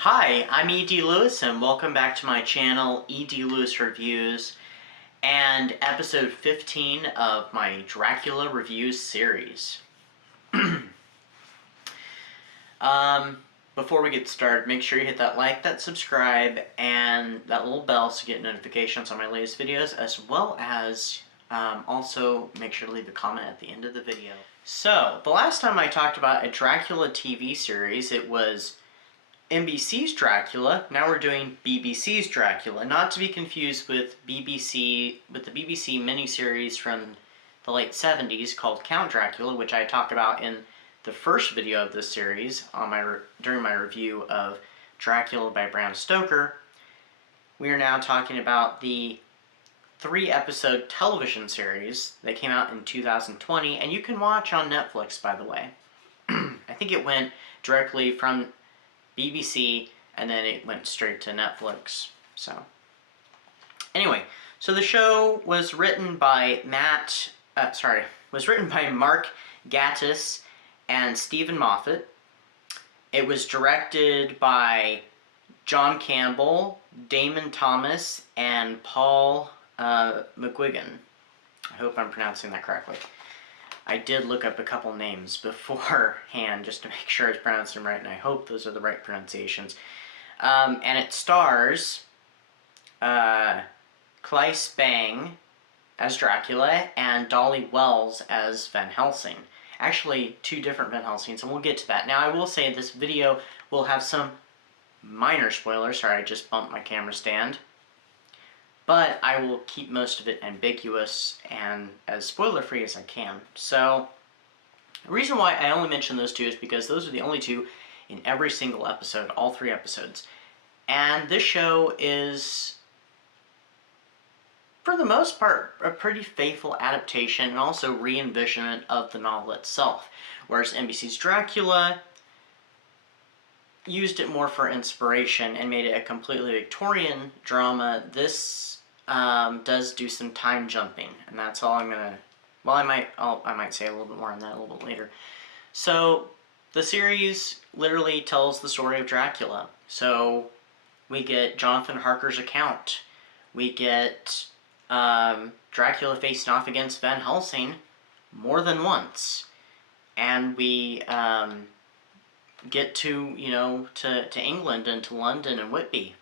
Hi, I'm E.D. Lewis and welcome back to my channel, E.D. Lewis Reviews, and episode 15 of my Dracula Reviews series. Before we get started, make sure you hit that like, that subscribe, and that little bell so you get notifications on my latest videos, as well as also make sure to leave a comment at the end of the video. So, the last time I talked about a Dracula TV series, it was NBC's Dracula. Now we're doing BBC's Dracula, not to be confused with the BBC miniseries from the late 70s called Count Dracula, which I talked about in the first video of this series during my review of Dracula by Bram Stoker. We are now talking about the 3-episode television series that came out in 2020, and you can watch on Netflix, by the way. I think it went directly from BBC, and then it went straight to Netflix. So, anyway, so the show was written by Mark Gatiss and Stephen Moffat. It was directed by John Campbell, Damon Thomas, and Paul McGuigan. I hope I'm pronouncing that correctly. I did look up a couple names beforehand just to make sure I was pronouncing them right, and I hope those are the right pronunciations. And it stars Claes Bang as Dracula and Dolly Wells as Van Helsing. Actually, 2 different Van Helsings, and we'll get to that. Now, I will say this video will have some minor spoilers. Sorry, I just bumped my camera stand. But I will keep most of it ambiguous and as spoiler-free as I can. So, the reason why I only mention those 2 is because those are the only 2 in every single episode, all 3 episodes. And this show is, for the most part, a pretty faithful adaptation and also re-envisionment of the novel itself. Whereas NBC's Dracula used it more for inspiration and made it a completely Victorian drama. This does do some time jumping, and that's all I'm gonna. Well, I might say a little bit more on that a little bit later. So the series literally tells the story of Dracula. So we get Jonathan Harker's account. We get Dracula facing off against Van Helsing more than once, and we get to to England and to London and Whitby.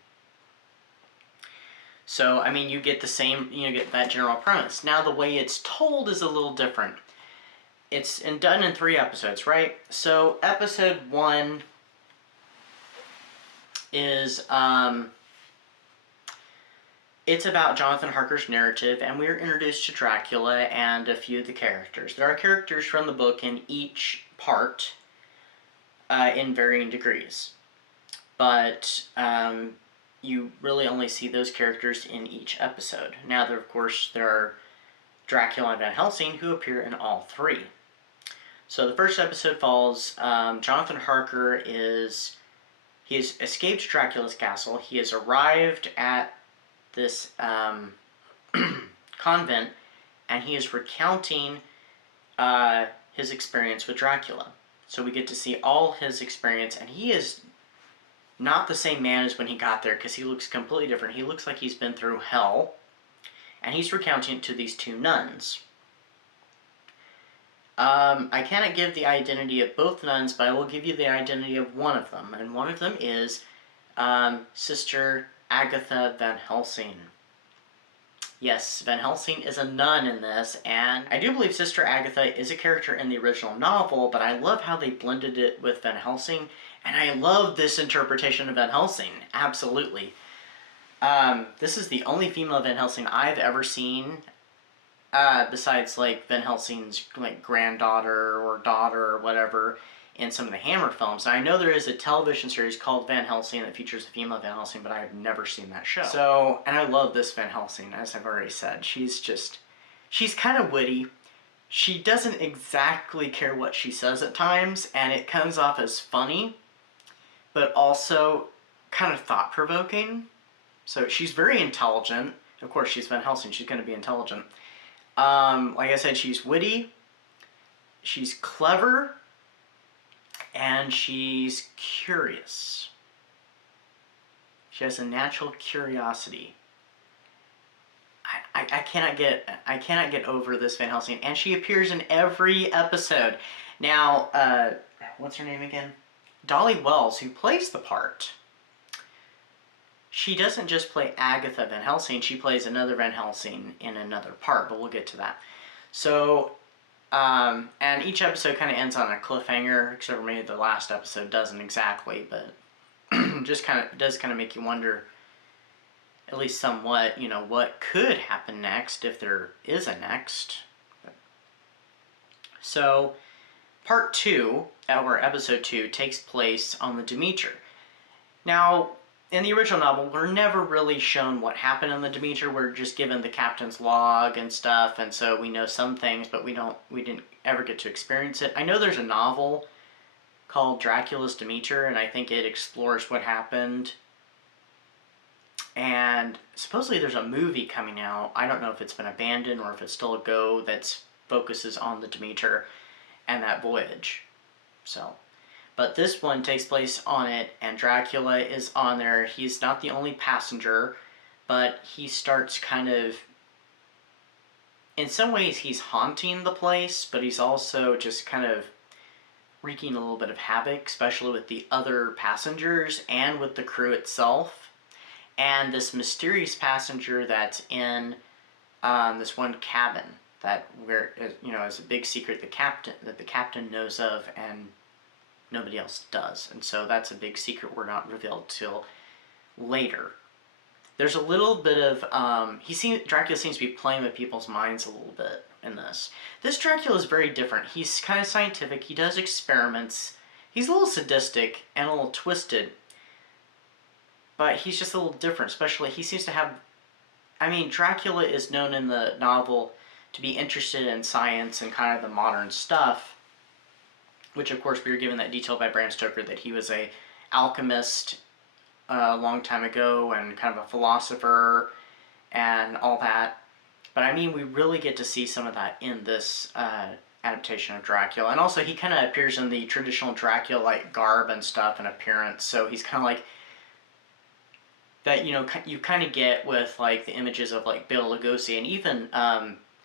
So, I mean, you get the same, you get that general premise. Now, the way it's told is a little different. It's done in 3 episodes, right? So, episode 1 is, it's about Jonathan Harker's narrative, and we're introduced to Dracula and a few of the characters. There are characters from the book in each part, in varying degrees. But, you really only see those characters in each episode. Now, of course, there are Dracula and Van Helsing who appear in all 3. So the first episode follows Jonathan Harker he has escaped Dracula's castle. He has arrived at this convent, and he is recounting his experience with Dracula. So we get to see all his experience, and he is not the same man as when he got there, because he looks completely different. He looks like he's been through hell, and he's recounting it to these 2 nuns. I cannot give the identity of both nuns, but I will give you the identity of one of them, and one of them is Sister Agatha Van Helsing. Yes, Van Helsing is a nun in this, and I do believe Sister Agatha is a character in the original novel, but I love how they blended it with Van Helsing, and I love this interpretation of Van Helsing, absolutely. This is the only female Van Helsing I've ever seen, besides, like, Van Helsing's, like, granddaughter or daughter or whatever in some of the Hammer films. Now, I know there is a television series called Van Helsing that features a female Van Helsing, but I have never seen that show. So, and I love this Van Helsing, as I've already said. She's kind of witty. She doesn't exactly care what she says at times, and it comes off as funny, but also kind of thought-provoking. So she's very intelligent. Of course, she's Van Helsing. She's going to be intelligent. Like I said, she's witty. She's clever. And she's curious. She has a natural curiosity. I cannot get over this Van Helsing, and she appears in every episode. Now, what's her name again? Dolly Wells, who plays the part. She doesn't just play Agatha Van Helsing, she plays another Van Helsing in another part, but we'll get to that. So, and each episode kind of ends on a cliffhanger, except for maybe the last episode doesn't exactly, but just does kind of make you wonder, at least somewhat, you know, what could happen next, if there is a next. So, part 2, or episode 2, takes place on the Demeter. Now, in the original novel, we're never really shown what happened in the Demeter. We're just given the captain's log and stuff, and so we know some things, but we didn't ever get to experience it. I know there's a novel called Dracula's Demeter, and I think it explores what happened. And supposedly there's a movie coming out. I don't know if it's been abandoned or if it's still a go that focuses on the Demeter and that voyage. So, but this one takes place on it, and Dracula is on there. He's not the only passenger, but he starts kind of, in some ways he's haunting the place, but he's also just kind of wreaking a little bit of havoc, especially with the other passengers and with the crew itself. And this mysterious passenger that's in this one cabin that is a big secret that the captain knows of and nobody else does. And so that's a big secret we're not revealed till later. There's a little bit of Dracula seems to be playing with people's minds a little bit in this. This Dracula is very different. He's kind of scientific. He does experiments. He's a little sadistic and a little twisted, but he's just a little different. Especially, he seems to have, Dracula is known in the novel to be interested in science and kind of the modern stuff, which of course we were given that detail by Bram Stoker, that he was a alchemist a long time ago and kind of a philosopher and all that. But we really get to see some of that in this adaptation of Dracula. And also he kind of appears in the traditional Dracula-like garb and stuff and appearance, so he's kind of like that, you kind of get with like the images of like Bela Lugosi and even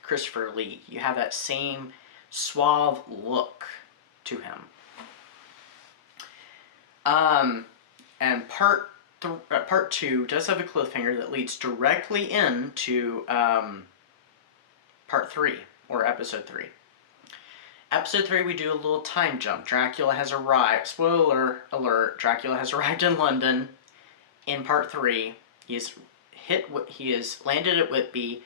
Christopher Lee. You have that same suave look to him. And part 2 does have a cliffhanger that leads directly into part 3, or episode 3. Episode 3, we do a little time jump. Dracula has arrived. Spoiler alert, Dracula has arrived in London in part 3. He is landed at Whitby,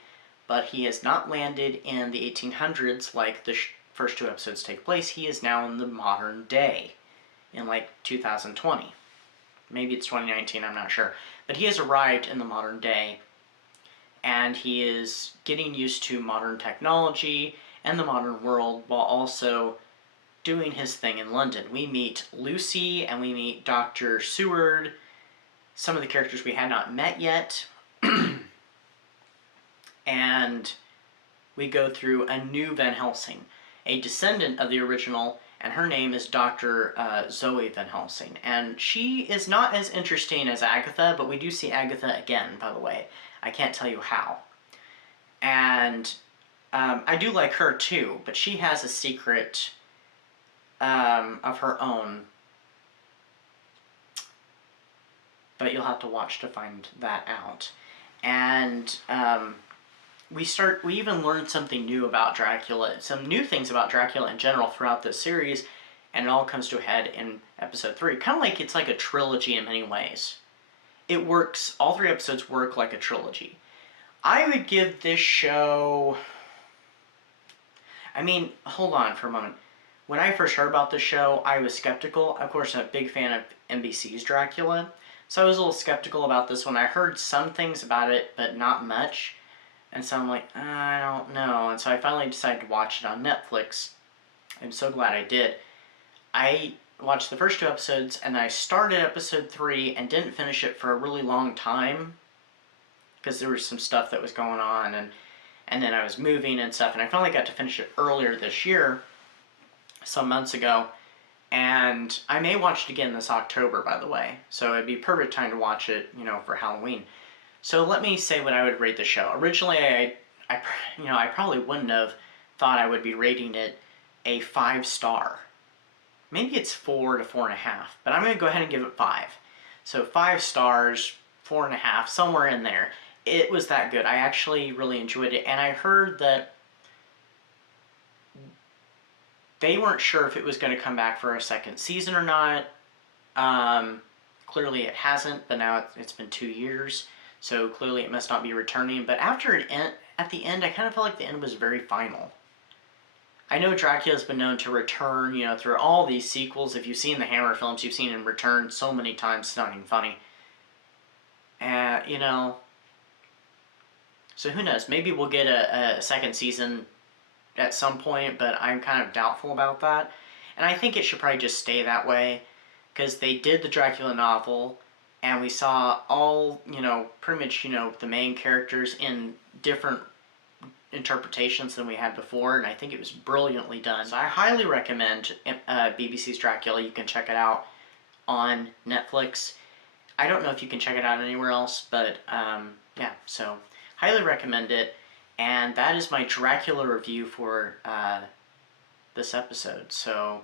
but he has not landed in the 1800s like the first 2 episodes take place. He is now in the modern day, in like 2020. Maybe it's 2019, I'm not sure. But he has arrived in the modern day, and he is getting used to modern technology and the modern world while also doing his thing in London. We meet Lucy and we meet Dr. Seward, some of the characters we had not met yet, and we go through a new Van Helsing, a descendant of the original, and her name is Dr. Zoe Van Helsing. And she is not as interesting as Agatha, but we do see Agatha again, by the way. I can't tell you how. And I do like her too, but she has a secret of her own. But you'll have to watch to find that out. And we even learned something new about Dracula, some new things about Dracula in general throughout this series, and it all comes to a head in episode 3. Kind of like it's like a trilogy in many ways. It works, all 3 episodes work like a trilogy. I would give this show, hold on for a moment. When I first heard about this show, I was skeptical. Of course, I'm a big fan of NBC's Dracula, so I was a little skeptical about this one. I heard some things about it, but not much. And so I'm like, I don't know. And so I finally decided to watch it on Netflix. I'm so glad I did. I watched the first 2 episodes, and I started episode 3 and didn't finish it for a really long time, because there was some stuff that was going on, and then I was moving and stuff, and I finally got to finish it earlier this year, some months ago, And I may watch it again this October, by the way. So it'd be perfect time to watch it, you know, for Halloween. So let me say what I would rate the show. Originally, I probably wouldn't have thought I would be rating it a 5-star. Maybe it's 4 to 4.5, but I'm going to go ahead and give it 5. So 5 stars, 4.5, somewhere in there. It was that good. I actually really enjoyed it, and I heard that they weren't sure if it was going to come back for a second season or not. Clearly it hasn't, but now it's been 2 years, so clearly it must not be returning. But at the end, I kind of felt like the end was very final. I know Dracula's been known to return, you know, through all these sequels. If you've seen the Hammer films, you've seen him return so many times, it's not even funny. And, you know, so who knows? Maybe we'll get a second season at some point, but I'm kind of doubtful about that. And I think it should probably just stay that way, because they did the Dracula novel, and we saw all, you know, pretty much, you know, the main characters in different interpretations than we had before, and I think it was brilliantly done. So I highly recommend BBC's Dracula. You can check it out on Netflix. I don't know if you can check it out anywhere else, but yeah, so highly recommend it. And that is my Dracula review for this episode. So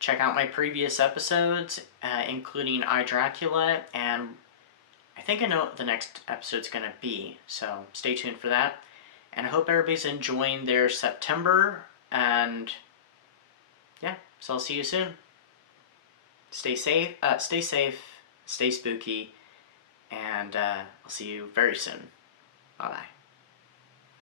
check out my previous episodes, including I, Dracula, and I think I know what the next episode's going to be, so stay tuned for that. And I hope everybody's enjoying their September, and yeah, so I'll see you soon. Stay safe, stay spooky, and I'll see you very soon. Bye-bye.